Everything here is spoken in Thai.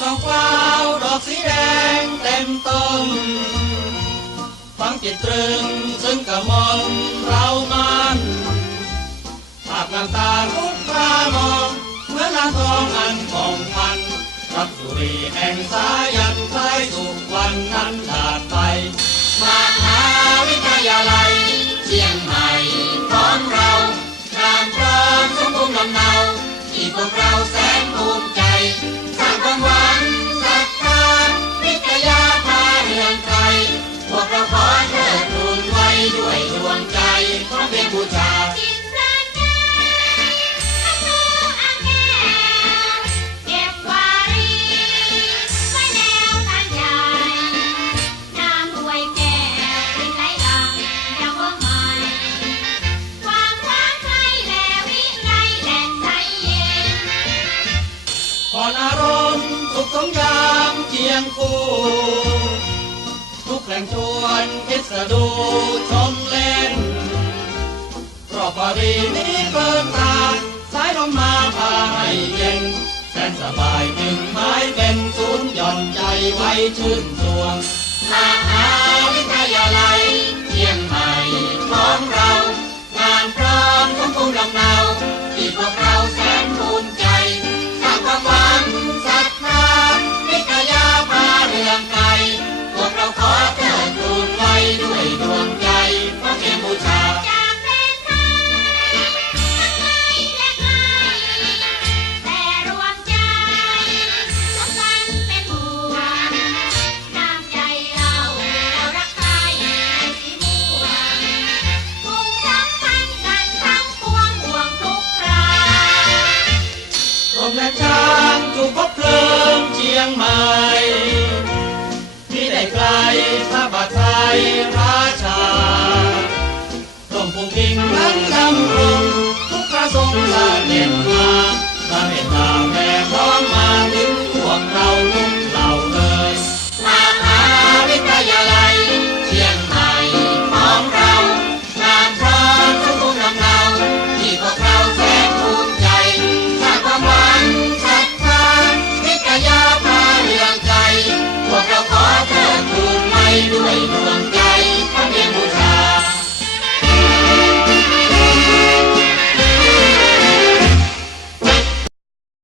ท้องฟ้าดอกสีแดงเต็มต้นฟังจิตตรึงซึ่งกระมองเรามันภาพนางตาลุกตามองเมื่อนลานทองอันผ่องพันรับสุรีแห่งสายันไผ่อนอารมณ์สุขสมยามเคียงคู่ ทุกแหล่งชวนคิดสะดูชมเล่นรอบปารีนี้เปิดตาสายลมมาพาให้เย็น แสนสบายจึงไม้เป็นศูนย์หย่อนใจไว้ชื่นสวงมหาวิทยาลัยเชียงใหม่ของเรา งานพร้อมของภูมิลำนา บเพลิงเชียงใหม่ที่ได้ไกลพระบาทไทยราชาต้องผูกพิงนั้นดำรงทุกพระทรงละเด่นมาพระเมตตาแม่พร้อมมา